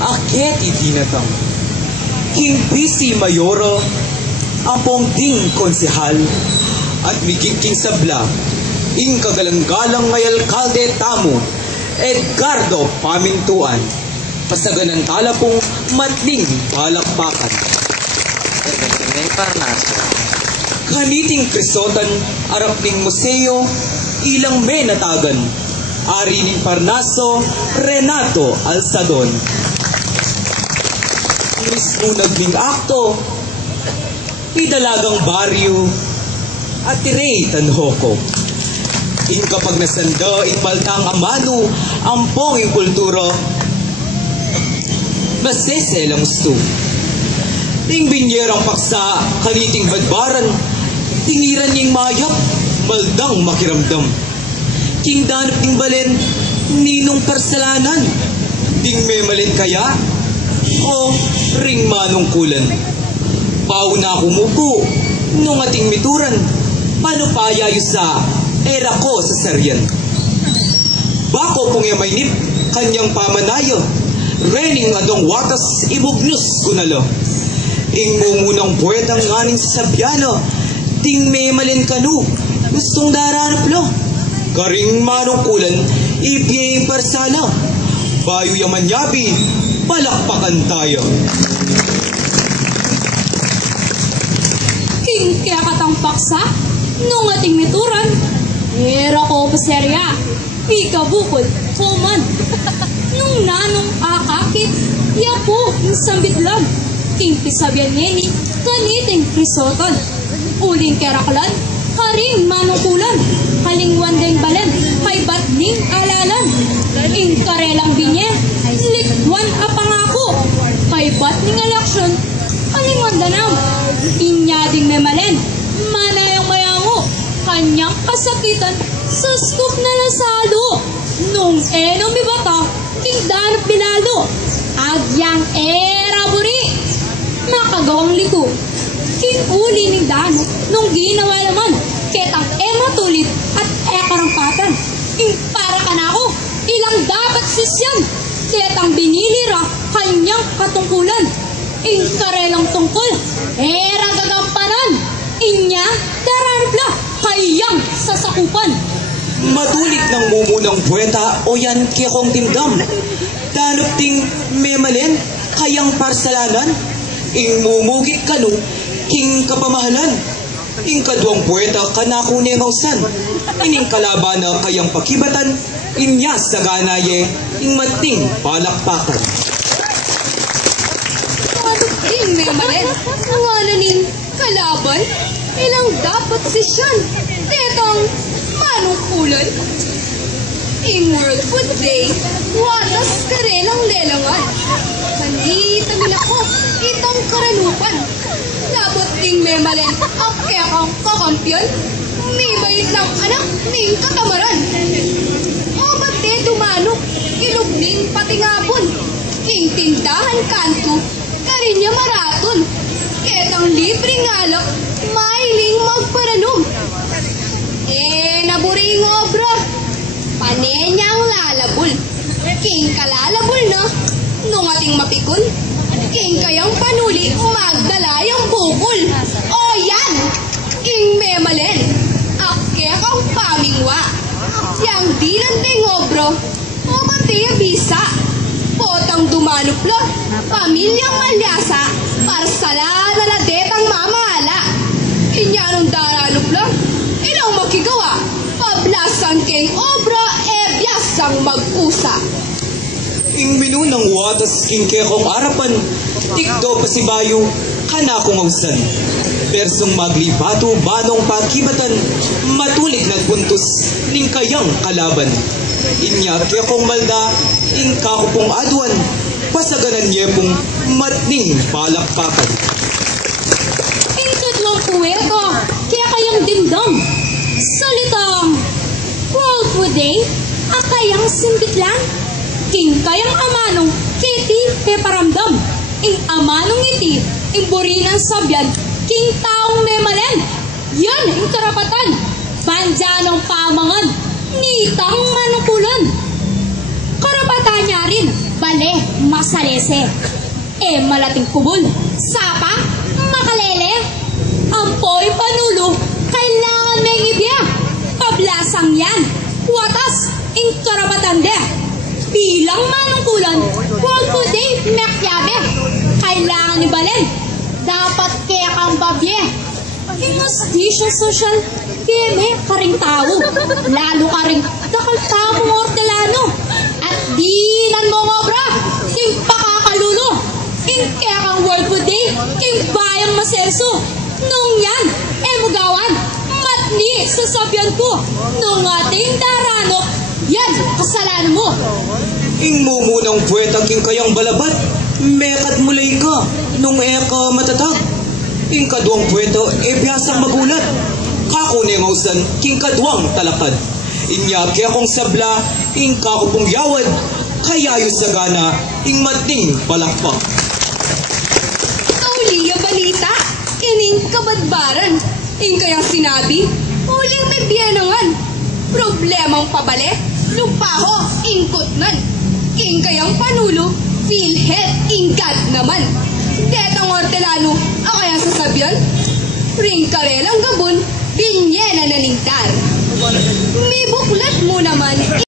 aket itinatang. King PC Mayoro, ampong ding konsehal, at mikiking sabla, ing kagalang-galang ngay alkalde tamo, Edgardo Pamintuan, pasaganan tala pong matling palakpakan. Kaniting Crisotan, arap ning museo, ilang menatagan, ari ning Parnaso, Renato Alsadon. Mismunag ning akto, idalagang baryo, at Ray Tanhoco. Ing kapag nasanda, ipaltang amano, ampong ing kulturo, maseselang gusto. Ting binyerang paksa, kaniting badbaran, tingiran niyang mayap, maldang makiramdam. King danap ning balen, ninong persalanan, ting memalin kaya, o ring manungkulan. Pauna kumuko, nung ating mituran, panupayayo sa era ko sa saryan. Bako pong yamaynip, kanyang pamanayo, rening adong watas ibugnos kunalo. Ing mumunang puwetang nganing sa sabyano, ting memalin kanu, gustong daranaplo. Karing manungkulan, ibiyay parsana, bayo yaman yabi, palakpakan tayo. King kaya katang paksa, nung ating mituran, era ko paserya, pika bukod, kuman. Nung nanong akakit, yapo, yung sambitlan, king pisabyan yeni, kaniting Crisotan. Uling keraklan, karing manungkulan, kalingwan ding balen, kay batning alalan. Ing karelang binye, likwan apangako, kay batning eleksyon, kalingwan danaw. Inyading memalen, manayang mayango, kanyang kasakitan, sa scoop na lasado. Nung enong bibata, king danap binaldo, agyang era buri, nakagawang liko. King uli ning dano, nung ginawa naman, ketang tulit at ekarampatan. Ing para kanako, ilang dapat sisyan, ketang binilira, kanyang katungkulan. Ing karelang tungkol, era gagampanan, inya daranapla, kayang sasakupan. Matulik ng mumunang puweta o yan kikong timdam. Danop ting memalen, kayang parsalanan, ing mumugit kanu, king kapamahalan. Ing kaduang puweta kanako negausan, ining kalabana kayang pakibatan, inya sa ganaye, ing mating palakpakan. Ing memalen, ngana ning kalaban, ilang dapat sisyan, tetang manungkulan. Ing World Food Day, watas karelang lelangan. Kandita minako, itang karanupan. Labot ing memalen, akekang kakampiyon, may bait ng anak ning katamaran. O ba't de tumanok, ilugning patingapon, ing tindahan kanto, karinya maraton. Ketang libreng alak, mailing magparanom. Naburing obra, panenyang lalabul. King kalalabul na, nung ating mapikon, king kayang panuli, magdalayang bukol. O yan, ing memalen, akekang pamingwa. Yang dinan ding obra, o batiya bisa. Potang dumanupla, pamilyang malyasa, parsala na ladetang mamala. Inyanong daranupla, ilang makigawa, pablasan king obra, biasang mag-usa. Ing minunang watas king kekong arapan, tikdo pasibayo, kanakong ausan. Persong maglibato, banong pakibatan, matulik nagpuntos, ning kayang kalaban. Inya kekong malda, ing kakupong aduan, pasaganan niya pong matning palakpakan. Ing kadwang puweta, kaya kayang dindam, salitang World Food Day, akayang simbitlan, king kayang amanong, kiti peparamdam, ing amanong iti, ing burinang sabyan, king taong memalen, yan ing karapatan, bandyanong pamangan, nitang manukulan. Karapat tanya rin, bale, masalese. Malating kubol, sapa, makalele. Ampoy panulo, kailangan may ibya. Pablasang yan, watas, inkarapatande. Bilang manungkulan, World Food Day, mekyabe. Kailangan ni Balen, dapat kaya kang babye. Inustisyo social, keme karing tao. Lalo karing dakal tao mong ortelano. At dinan mo ngobra, king pakakalulo. King kaya kang World Food Day, king bayang maserso. Nung yan, mugawan, matni sa sabyan ko. Nung ating daranok, yan, kasalanan mo. Ing mumunang puweta king kayang balabat, mekad mulay ka, nung eka matatag. Ing kaduang puweto, biyasang magulat. Kakunengausan, king kaduang talakad. Inyag kaya kong sabla, ing kakupong yawad. Kaya yung sagana, ing mating palakpak. Uli yung balita, ining kabadbaran. Ing kaya sinabi, uling may biyanangan. Problemang pabale, lupaho, ingkotnan. Ing kayang panulo, Philhead, ingkat naman. Detang ortelano, kaya sasabihan, ring karelang gabon, binyena na ningtar. May buklat mo naman,